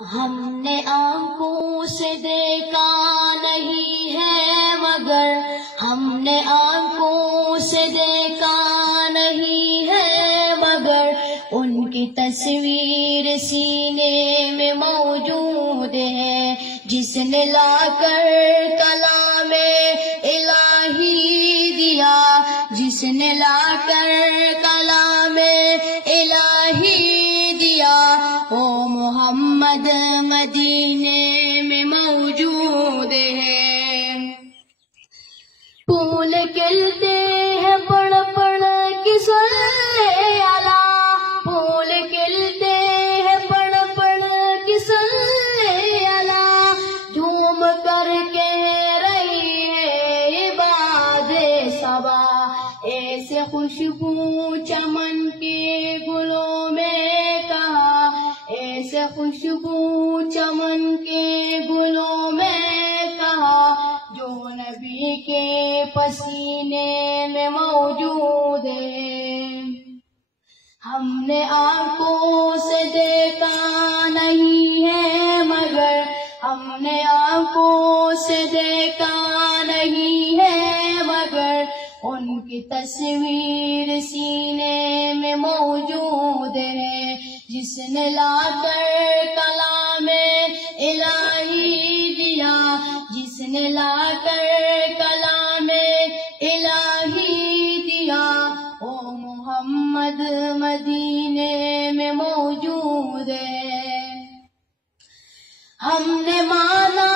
ہم نے آنکھوں سے دیکھا نہیں ہے مگر ہم نے آنکھوں سے دیکھا نہیں ہے مگر ان کی تصویر سینے میں موجود ہے، جس نے لا کر کلام الہی دیا، جس نے لا کر کلام الہی دیا، وہ محمد مدینے میں موجود ہے۔ پھول کھلتے ہیں پڑھ پڑھ کے صلی اللہ، پھول کھلتے ہیں پڑھ پڑھ کے صلی اللہ، جھوم کر کہہ رہی ہے باد صبا، ایسے خوشبو چمن کے گلوں میں کہا، ایسے خوشبو چمن کے گلوں میں کہا، جو نبی کے پسینے میں موجود ہے۔ ہم نے آنکھوں سے دیکھا نہیں ہے مگر ہم نے آنکھوں سے دیکھا نہیں ہے مگر ان کی تصویر سینے میں موجود ہے، جس نے لا کر کلام الہی دیا، جس نے لا کر کلام الہی دیا، وہ محمد مدینے میں موجود ہے۔ ہم نے مانا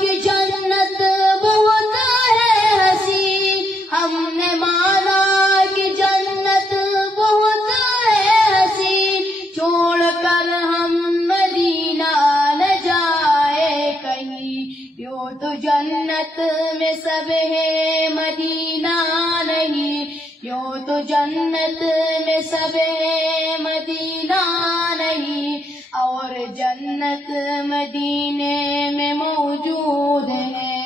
کہ جنت بہت ہے حسین، ہم نے مانا کہ جنت بہت ہے حسین، چھوڑ کر ہم مدینہ نہ جائے کہیں، یوں تو جنت میں سب ہے مدینہ نہیں، یوں تو جنت میں سب ہے مدینہ نہیں، اور جنت مدینے میں موجود ہے۔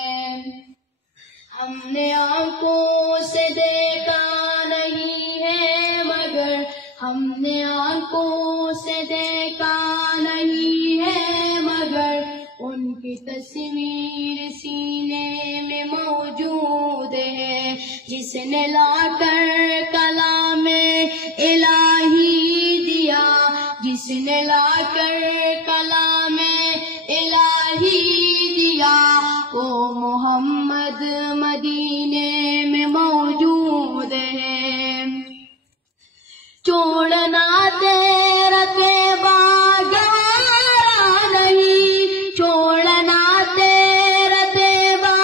ہم نے آنکھوں سے دیکھا نہیں ہے مگر ہم نے آنکھوں سے دیکھا نہیں ہے مگر ان کی تصویر سینے میں موجود ہے، جس نے لا کر کلام الہی دیا، جس نے لا کر کلام الہی دیا، وہ محمد مدینے میں موجود ہے۔ چھوڑنا تیرا طیبہ گوارا نہیں، چھوڑنا تیرا طیبہ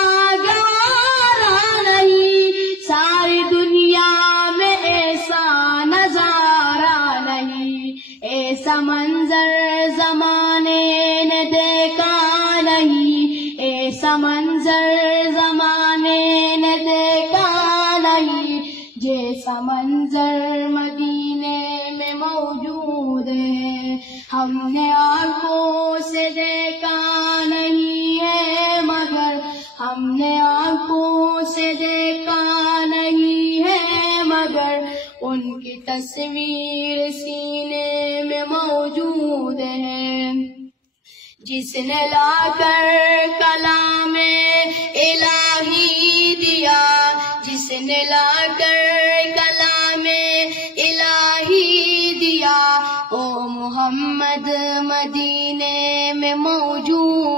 گوارا نہیں، ساری دنیا میں ایسا نظارہ نہیں، ایسا منظر زمانے نے دیکھا نہیں، ایسا منظر زمانے نے دیکھا نہیں، جیسا منظر مدینے میں موجود ہے۔ ہم نے آنکھوں سے دیکھا نہیں ہے مگر ہم نے آنکھوں سے دیکھا نہیں ہے مگر ان کی تصویر سینے میں موجود ہے، جس نے لا کر کلام الہی دیا، جس نے لا کر کلام الہی دیا، وہ محمد مدینے میں موجود